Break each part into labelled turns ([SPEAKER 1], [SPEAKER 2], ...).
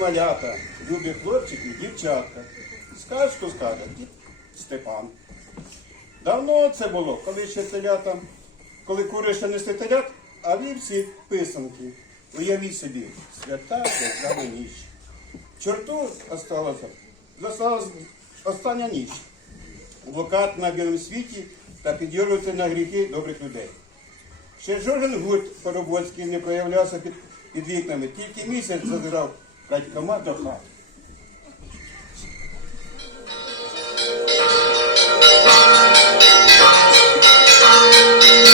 [SPEAKER 1] малята, любі хлопчики, дівчатка. Сказку скаже Степан. Давно це було, коли ще телята, коли кури ще несли телят, а вівці писанки. Уявіть собі, свята свята ніч. Чорту осталося, зосталась остання ніч. Блокад на білому світі та підйорювати на гріхи добрих людей. Ще жоден гурт Поробоцький не проявлявся під, під вікнами, тільки місяць зазирав крадькома до Thank
[SPEAKER 2] Як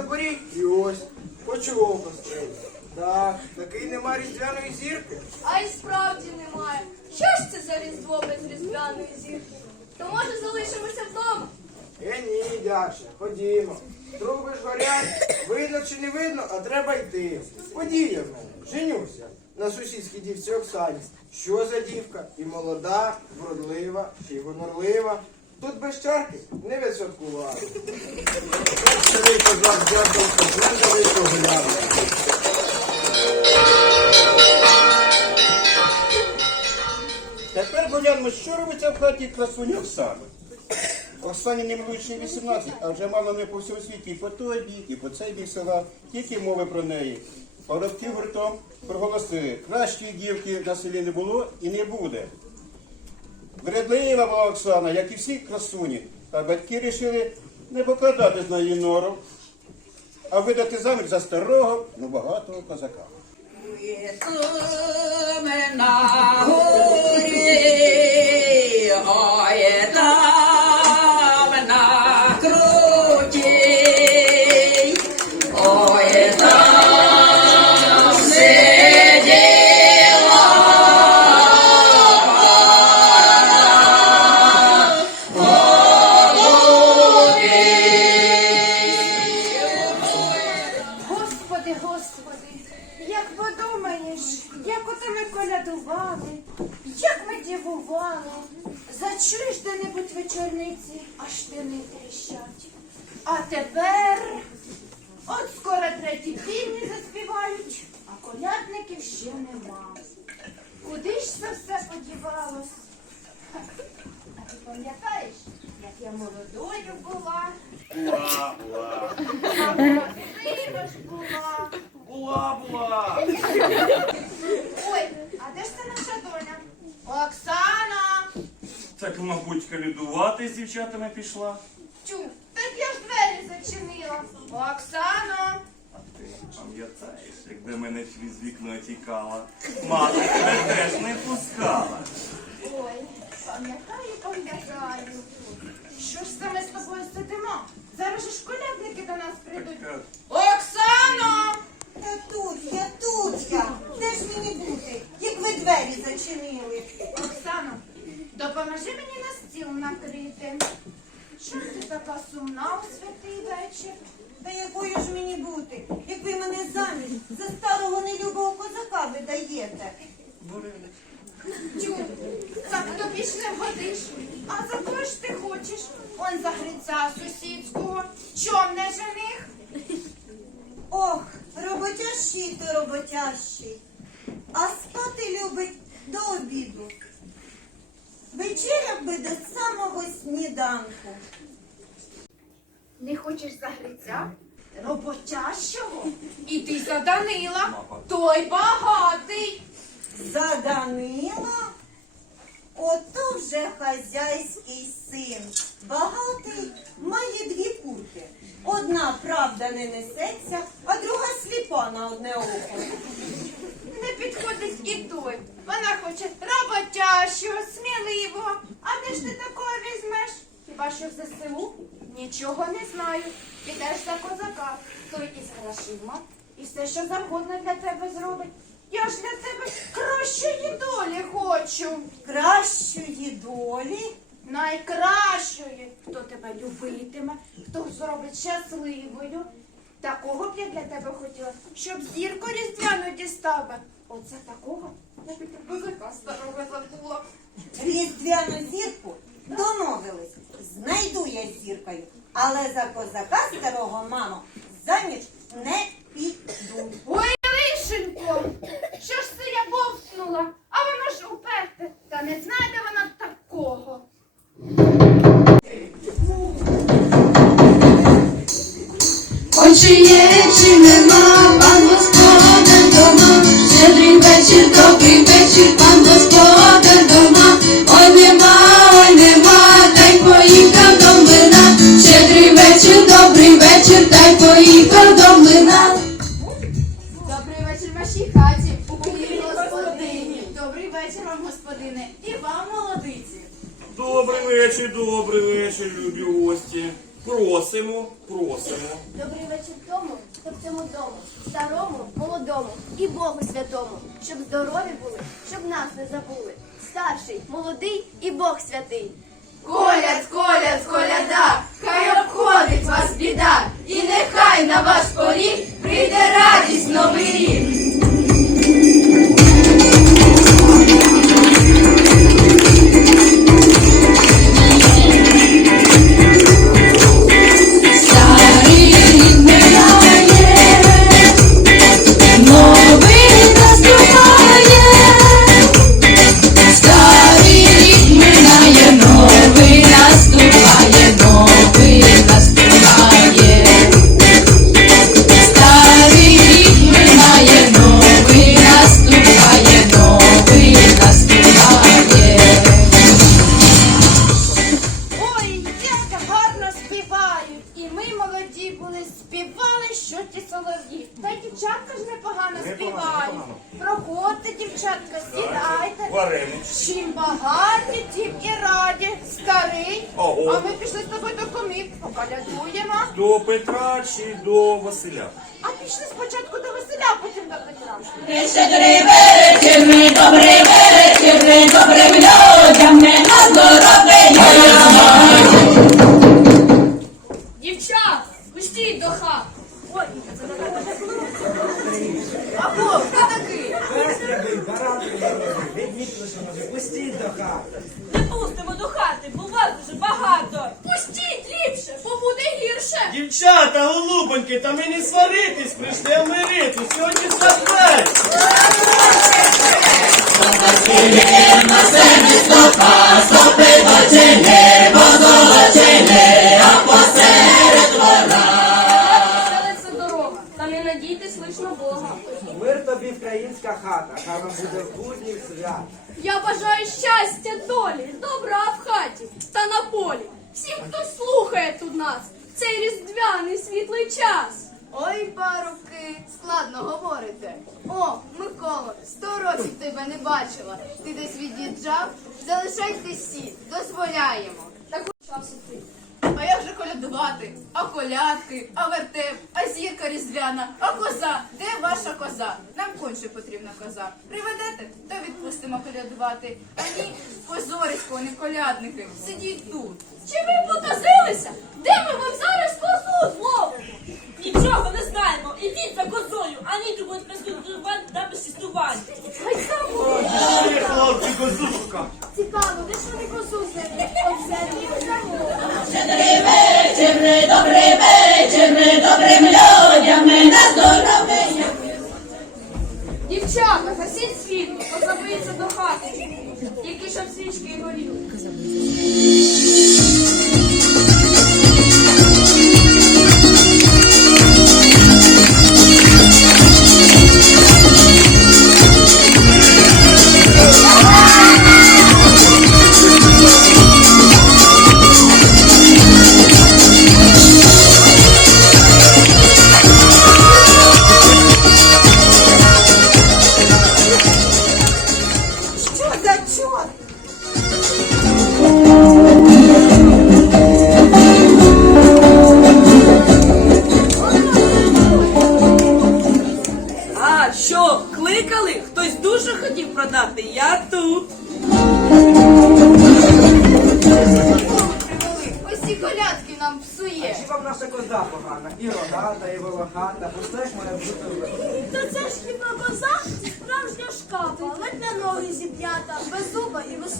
[SPEAKER 3] встиг вийти за поріг і ось. Почув постріл. Так, такий нема різдвяної зірки.
[SPEAKER 4] А й справді немає. Що ж це за різдво без різдвяної зірки? То може залишимося вдома?
[SPEAKER 3] Е, ні, Дяша, ходімо. Труби ж горять, видно чи не видно, а треба йти. Подія в мене, женюся на сусідській дівці Оксані. Що за дівка? І молода, вродлива, ще й гонорлива. Тут без чарки не гуляли.
[SPEAKER 1] Тепер гляньмо, що робиться в хаті красуні Оксани. Оксані не влучні 18, а вже мало не по всьому світі, і по той бік, і по цей бік села, тільки мови про неї. Парубки гуртом проголосили, кращої дівки на селі не було і не буде. Вредлива була Оксана, як і всі красуні, та батьки вирішили не покладатись на її нору, а видати заміж за старого, ну багатого козака.
[SPEAKER 5] Треті півні заспівають, а колядників ще нема. Куди ж це все подівалось? А ти пам'ятаєш, як я молодою була?
[SPEAKER 1] Була, була,
[SPEAKER 5] Красива ж була.
[SPEAKER 1] була, була.
[SPEAKER 5] Ой, а де ж це наша доня? Оксана!
[SPEAKER 6] Так, мабуть, калідувати з дівчатами пішла.
[SPEAKER 5] Тю, так я ж двері зачинила. Оксано!
[SPEAKER 6] Пам'ятаєш, якби мене через вікно тікала, мати тебе теж не пускала.
[SPEAKER 5] Ой, пам'ятаю, пам'ятаю. Що ж це ми з тобою сидимо? Зараз же ж колядники до нас прийдуть.
[SPEAKER 6] Так,
[SPEAKER 5] Оксано!
[SPEAKER 7] Та тут я, тут я. Де ж мені бути, як ви двері зачинили?
[SPEAKER 5] Оксано, допоможи мені на стіл накрити. Що ти така сумна у святий вечір?
[SPEAKER 7] Та якою ж мені бути, як ви мене заміж за старого нелюбого козака видаєте?
[SPEAKER 5] Тю, так тобі ж не годиш. А за кого ж ти хочеш? Он за гриця сусідського. Чом не жених?
[SPEAKER 7] Ох, роботящий то роботящий. А спати любить до обіду. Вечеря би до самого сніданку.
[SPEAKER 5] Не хочеш за гриця? роботящого.
[SPEAKER 8] І ти за Данила, той багатий.
[SPEAKER 7] За Данила? Ото вже хазяйський син. Багатий має дві курки. Одна правда не несеться, а друга сліпа на одне око.
[SPEAKER 5] Не підходить і той. Вона хоче роботящого, сміливого. А де ж ти такого візьмеш? Хіба що в ЗСУ? Нічого не знаю. Підеш за козака, той із грошима, і все, що завгодно для тебе зробить. Я ж для тебе кращої долі хочу.
[SPEAKER 7] Кращої долі
[SPEAKER 5] Найкращої, хто тебе любитиме, хто зробить щасливою. Такого б я для тебе хотіла, щоб зірку різдвяну дістав би. Оце такого я б козака старого забула.
[SPEAKER 7] різдвяну зірку домовились. Знайду я зіркою, але за козака старого мамо заміж не піду.
[SPEAKER 5] Ой, лишенько, що ж це я бовснула, а вона ж уперте, та не знайде вона такого.
[SPEAKER 9] Просимо, просимо.
[SPEAKER 2] Добрий вечір тому, хто в цьому дому, старому, молодому і Богу святому, щоб здорові були, щоб нас не забули. Старший, молодий і Бог святий. Коляд, коляд, коляда, хай обходить вас біда, і нехай на ваш поріг прийде радість новий рік.
[SPEAKER 9] Петра чи до Василя?
[SPEAKER 5] А пішли спочатку до Василя, потім до Петра.
[SPEAKER 4] Щедрий вечір, ми добрий вечір, ми добрим людям, ми на здоров'я.
[SPEAKER 2] Дівчат, пустіть до хат. Ой, Або, хто такий?
[SPEAKER 6] Пустіть до хати.
[SPEAKER 8] Не пустимо до хати, бо вас дуже багато.
[SPEAKER 2] Пустіть ліпше, бо буде гірше.
[SPEAKER 6] Дівчата, голубоньки, та ми не сваритись, прийшли а миритись. Сьогодні
[SPEAKER 2] дорога, та не надійтесь лиш на Бога.
[SPEAKER 6] Мир тобі українська хата, хай вам буде в будніх свят.
[SPEAKER 2] Я бажаю щастя, долі, добра в хаті та на полі. Всім, хто слухає тут нас, світлий час. Ой, парубки, складно говорите. О, Микола, сто років тебе не бачила. Ти десь від'їжджав? Залишайтесь всі, дозволяємо. Так часу ти. А як же колядувати? А колядки, а вертеп, а зірка різдвяна, а коза. Де ваша коза? Нам конче потрібна коза. Приведете, то відпустимо колядувати. А ні, позорисько, не колядники. Сидіть тут. Чи ви показилися? Де ми вам зараз козу зловимо?
[SPEAKER 8] Нічого не знаємо. Ідіть за козою, а ні, то будуть прискутувати та безчистувати.
[SPEAKER 2] Буде.
[SPEAKER 6] Хлопці, козушка.
[SPEAKER 2] Цікаво, де ж вони козу
[SPEAKER 4] вечір, ми добрий вечір, ми добрим людям, ми на
[SPEAKER 3] хата і волохата, пустиш мене бути.
[SPEAKER 4] То це ж хіба коза? Справжня шкапа, ледь на ноги зіб'ята, без зуба і без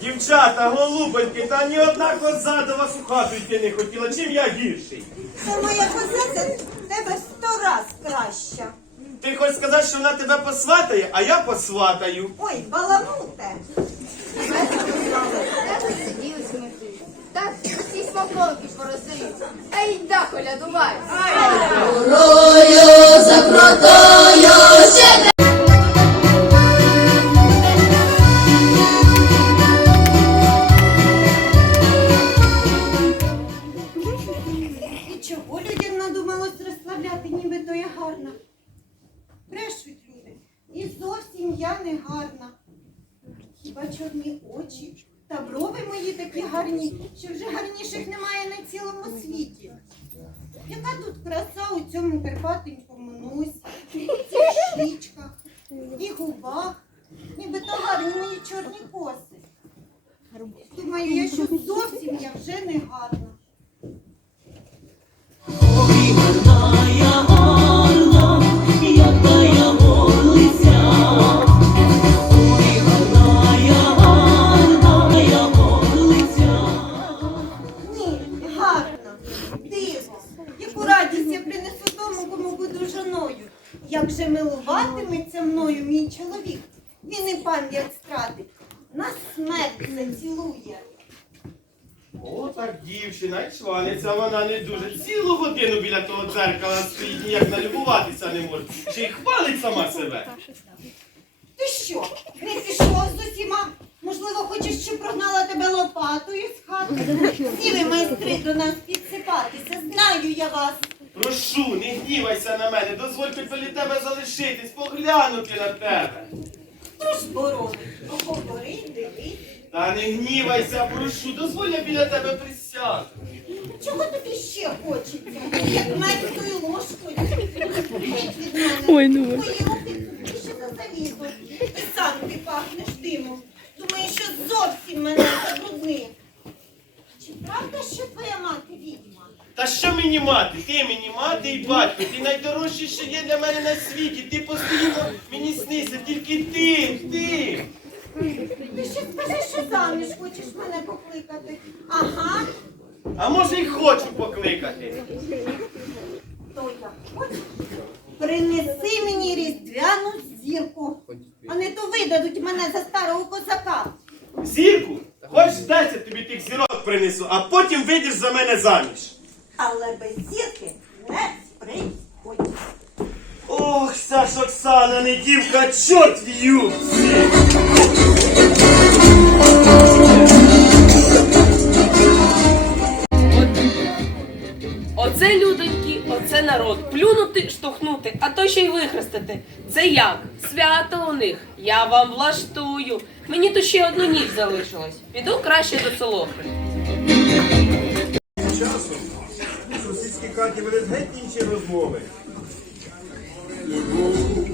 [SPEAKER 6] Дівчата, голубоньки, та ні одна коза до вас у хату йти не хотіла. Чим я гірший?
[SPEAKER 7] Це моя коза в тебе сто раз краща.
[SPEAKER 6] Ти хочеш сказати, що вона тебе посватає, а я посватаю.
[SPEAKER 7] Ой, баламуте.
[SPEAKER 5] Так смаколики пороздають. Та йда колядувати.
[SPEAKER 2] Горою за кротою ще
[SPEAKER 7] І чого людям надумалось розслабляти, ніби то я гарна? Брешуть люди. І зовсім я не гарна. Хіба чорні очі та брови мої такі гарні, що вже гарніших немає на цілому світі. Яка тут краса у цьому карпатенькому носі, цих щічках і губах, ніби то гарні мої чорні коси. Думаю, я що зовсім я вже не гарна.
[SPEAKER 6] Дівчина, й чваниться вона не дуже. Цілу годину біля того дзеркала стоїть, ніяк налюбуватися не може. Ще й хвалить сама себе.
[SPEAKER 7] Ти що, не пішов з усіма? Можливо, хочеш, щоб прогнала тебе лопатою з хати? Всі ви майстри до нас підсипатися, знаю я вас.
[SPEAKER 6] Прошу, не гнівайся на мене, дозволь хоч біля тебе залишитись, поглянути на тебе.
[SPEAKER 7] Тож борони, поговори, дивись.
[SPEAKER 6] Та не гнівайся, прошу, дозволь я біля тебе присяду.
[SPEAKER 7] Чого тобі ще хочеться? Як мертвою ложкою. Геть від мене. Ой, ну Твої руки ще за залізо. І сам ти пахнеш димом. Думаєш, що зовсім мене забруднив. Чи правда, що твоя мати відьма?
[SPEAKER 6] Та що мені мати? Ти мені мати і батько. Ти найдорожчий, що є для мене на світі. Ти постійно мені снися, тільки ти, ти.
[SPEAKER 7] Ти ще скажи, що заміж хочеш мене покликати. Ага,
[SPEAKER 6] А може й хочу покликати.
[SPEAKER 7] то я хочу. Принеси мені різдвяну зірку. А не то видадуть мене за старого козака.
[SPEAKER 6] Зірку? Хоч 10 тобі тих зірок принесу, а потім вийдеш за мене заміж.
[SPEAKER 7] Але без зірки не приходь.
[SPEAKER 6] Ох, ж Оксана, не дівка, чорт в юбці.
[SPEAKER 8] Оце людоньки, оце народ. Плюнути, штовхнути, а то ще й вихрестити. Це як? Свято у них. Я вам влаштую. Мені то ще одну ніч залишилось. Піду краще до солохи.
[SPEAKER 1] Часом в сусідській хаті ведуть геть інші розмови.
[SPEAKER 10] Ой,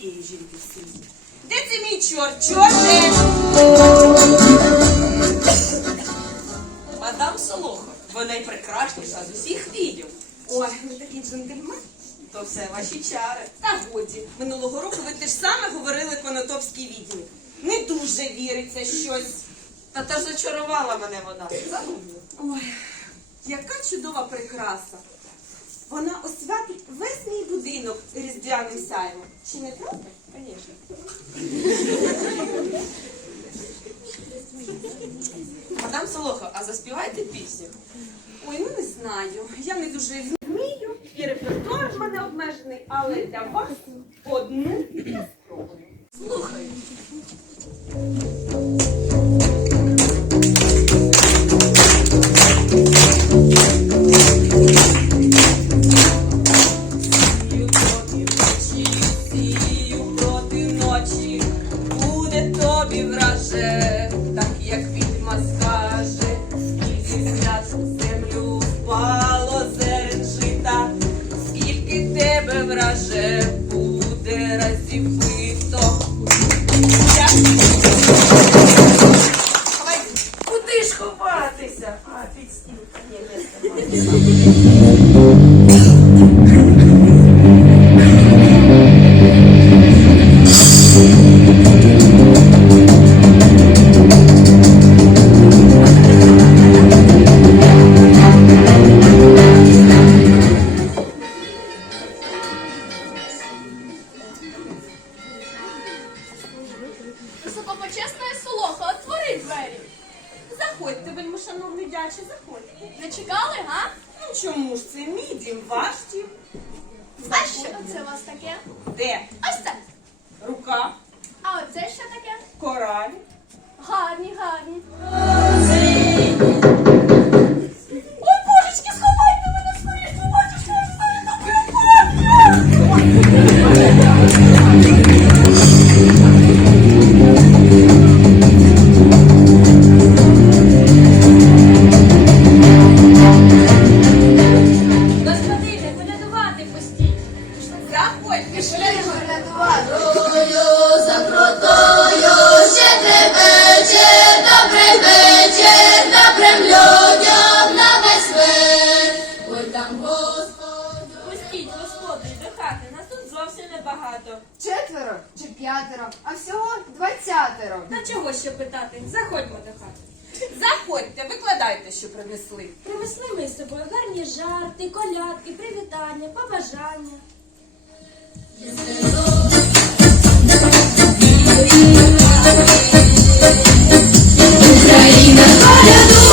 [SPEAKER 10] однієї жінки в. Де це мій чорт? Чорте! Мадам Солохо, ви найпрекрасніша з усіх відів. Ой, ви такий джентльмен. То все ваші чари. Та годі, минулого року ви те ж саме говорили конотопській відьмі. Не дуже віриться щось. Та та ж зачарувала мене вона. Загублю. Ой, яка чудова прикраса. Вона освятить весь мій будинок різдвяним сяйвом. Чи не правда? Звісно. Мадам Солохо, а заспівайте пісню. Ой, ну не знаю. Я не дуже вмію, і репертуар в мене обмежений, але для вас одну я спробую. Слухаю. Сію
[SPEAKER 4] Високопочесна солоха, отвори двері.
[SPEAKER 10] Заходьте, вельми шановний дяче, заходьте.
[SPEAKER 4] Не чекали, га?
[SPEAKER 10] Ну чому ж це мій дім, ваш дім?
[SPEAKER 4] А що це у вас таке?
[SPEAKER 10] Де?
[SPEAKER 4] Ось це.
[SPEAKER 10] Рука,
[SPEAKER 4] А оце що таке?
[SPEAKER 10] кораль.
[SPEAKER 4] Гарні, гарні.
[SPEAKER 8] Небагато.
[SPEAKER 5] Четверо чи п'ятеро, а всього двадцятеро.
[SPEAKER 8] Та чого ще питати? Заходьмо до хати.
[SPEAKER 10] Заходьте, викладайте, що принесли.
[SPEAKER 11] Принесли ми з собою гарні жарти, колядки, привітання, побажання.
[SPEAKER 2] Україна колядує,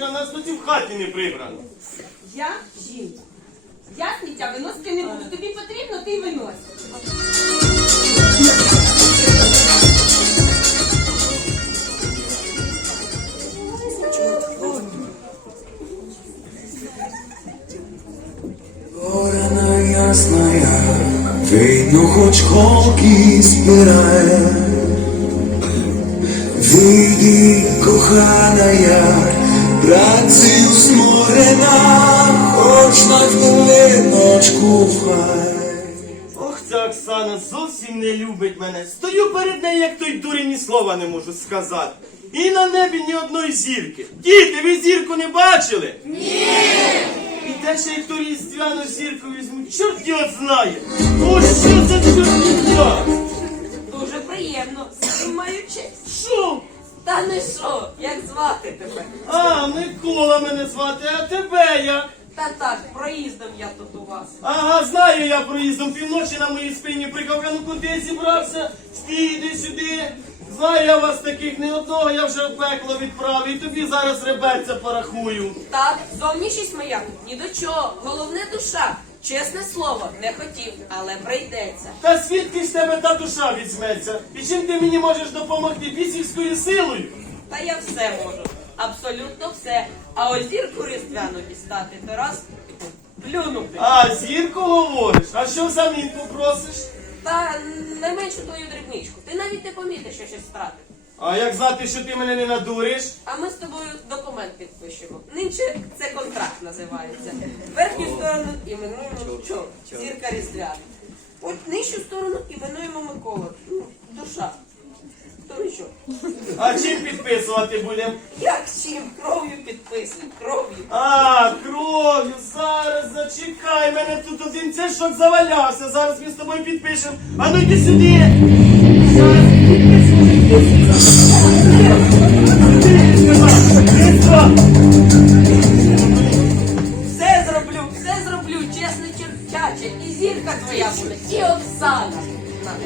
[SPEAKER 6] вечора нас тут і в хаті не прибрано.
[SPEAKER 10] Я жінка. Я сміття виносити не буду. Тобі потрібно, ти й
[SPEAKER 12] видно, хоч холки збирає. Вийди, коханая, працею зморена, хоч на хвилиночку хай.
[SPEAKER 6] Ох, ця Оксана зовсім не любить мене. Стою перед нею, як той дурень, ні слова не можу сказати. І на небі ні одної зірки. Діти, ви зірку не бачили? Ні! І те ще й ту різдвяну зірку візьму. Чорт його знає. Ось що це чортівня?
[SPEAKER 8] Та не що, як звати тебе?
[SPEAKER 6] А, Микола мене звати, а тебе як?
[SPEAKER 8] Та так, проїздом я тут у вас.
[SPEAKER 6] Ага, знаю я проїздом півночі на моїй спині прикав. Ну куди зібрався? Стій, іди сюди. Знаю я вас таких не одного, я вже в пекло відправив. І тобі зараз реберця порахую.
[SPEAKER 8] Так, зовнішність моя ні до чого. Головне душа. Чесне слово, не хотів, але прийдеться.
[SPEAKER 6] Та звідки з тебе та душа візьметься? І чим ти мені можеш допомогти бісівською силою?
[SPEAKER 8] Та я все можу. Абсолютно все. А ось зірку різдвяну дістати, то раз плюнути.
[SPEAKER 6] А, зірку говориш? А що взамін попросиш?
[SPEAKER 8] Та не меншу твою дрібничку. Ти навіть не помітиш, що щось втратив.
[SPEAKER 6] А як знати, що ти мене не надуриш?
[SPEAKER 8] А ми з тобою документ підпишемо. Нинче це контракт називається. Верхню сторону іменуємо чорт. Зірка різдвяна.
[SPEAKER 10] От нижчу сторону і винуємо Микола. Ну, душа. То що?
[SPEAKER 6] А чим підписувати будемо?
[SPEAKER 10] Як чим? Кров'ю підписуємо, кров'ю.
[SPEAKER 6] А, кров'ю, зараз зачекай, мене тут один цешок завалявся, зараз ми з тобою підпишемо. А ну йди сюди.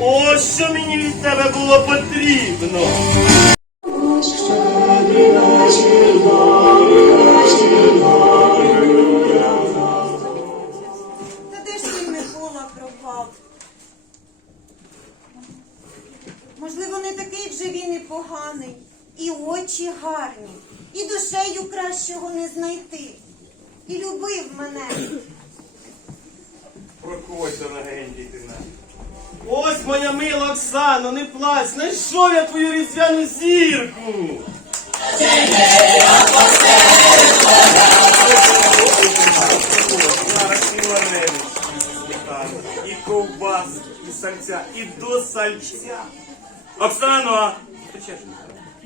[SPEAKER 6] Ось що мені від тебе було потрібно.
[SPEAKER 7] Та де ж твій Микола пропав? Можливо, не такий вже він і поганий, і очі гарні, і душею кращого не знайти. І любив мене.
[SPEAKER 6] Проходь, дорогенький ти наш. Ось моя мила Оксано, не плач, знайшов я твою різдвяну зірку.
[SPEAKER 9] Зараз і варенички, і ковбаски, і сальця, і до сальця. Оксано!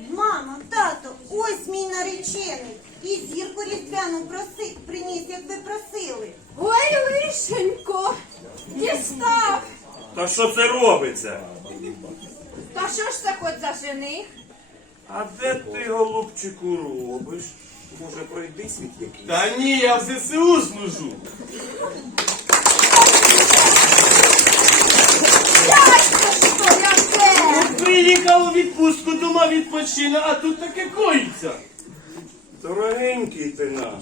[SPEAKER 7] Мамо, тато, ось мій наречений. І зірку різдвяну проси, приніс, як ви просили.
[SPEAKER 4] Ой, лишенько, дістав.
[SPEAKER 9] Та що це робиться?
[SPEAKER 5] Та що ж це хоч за жених?
[SPEAKER 9] А де ти, голубчику, робиш? Може, пройди світ якийсь?
[SPEAKER 6] Та ні, я в ЗСУ служу.
[SPEAKER 5] Що яке?
[SPEAKER 6] Приїхав у відпустку, дома відпочину, а тут таке коїться.
[SPEAKER 9] Дорогенький ти наш.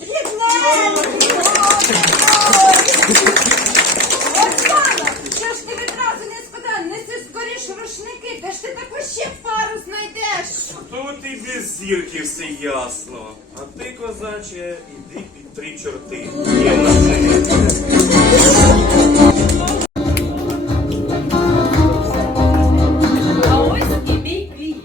[SPEAKER 5] Ти відразу не спитала? Неси скоріше рушники, де ж ти таку ще пару знайдеш?
[SPEAKER 9] Тут і без зірки все ясно. А ти, козаче, іди під три чорти. Є нас жених.
[SPEAKER 8] А ось і мій клієнт.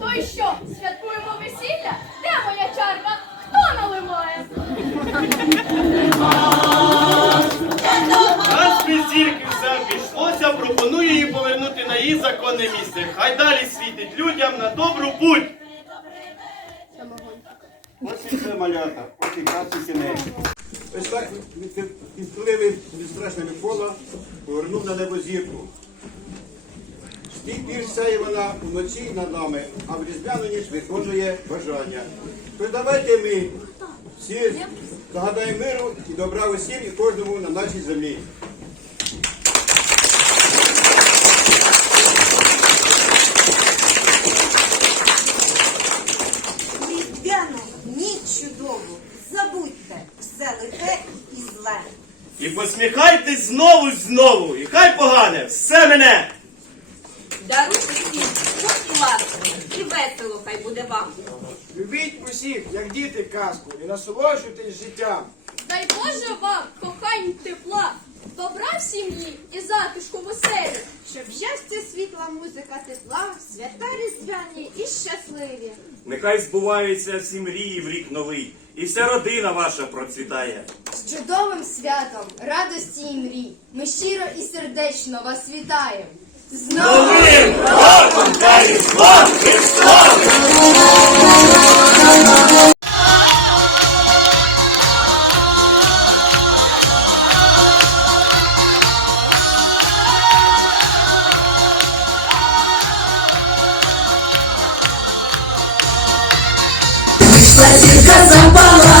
[SPEAKER 4] То й що, святкуємо весілля? Де моя чарка? Хто наливає?
[SPEAKER 6] Раз зірки все обійшлося, пропоную її повернути на її законне місце. Хай далі світить людям на добру путь.
[SPEAKER 1] Ось і все малята, ось і красний кінець. Ось так відхиливий безстрашне Микола повернув на небо зірку. Стій пір сяє вона вночі над нами, а в різдвяну ніч відходжує бажання. Тож давайте ми всі загадаємо миру і добра усім і кожному на нашій землі.
[SPEAKER 7] Різдвяну, ніч чудову, забудьте все лихе і зле.
[SPEAKER 6] І посміхайтесь знову й знову, і хай погане, все мене.
[SPEAKER 10] Даруйте всім, будь ласка, і весело хай буде вам.
[SPEAKER 3] Любіть усіх, як діти казку, і насолоджуйтесь життям.
[SPEAKER 4] Дай Боже вам, кохань тепла, добра в сім'ї і затишку в оселі.
[SPEAKER 5] Щоб щастя, світла, музика, тепла, свята різдвяні і щасливі.
[SPEAKER 9] Нехай збуваються всі мрії в рік новий, і вся родина ваша процвітає.
[SPEAKER 13] З чудовим святом, радості і мрій. Ми щиро і сердечно вас вітаємо. З
[SPEAKER 6] Новим роком та різдвом Христовим!
[SPEAKER 2] Зірка запалала,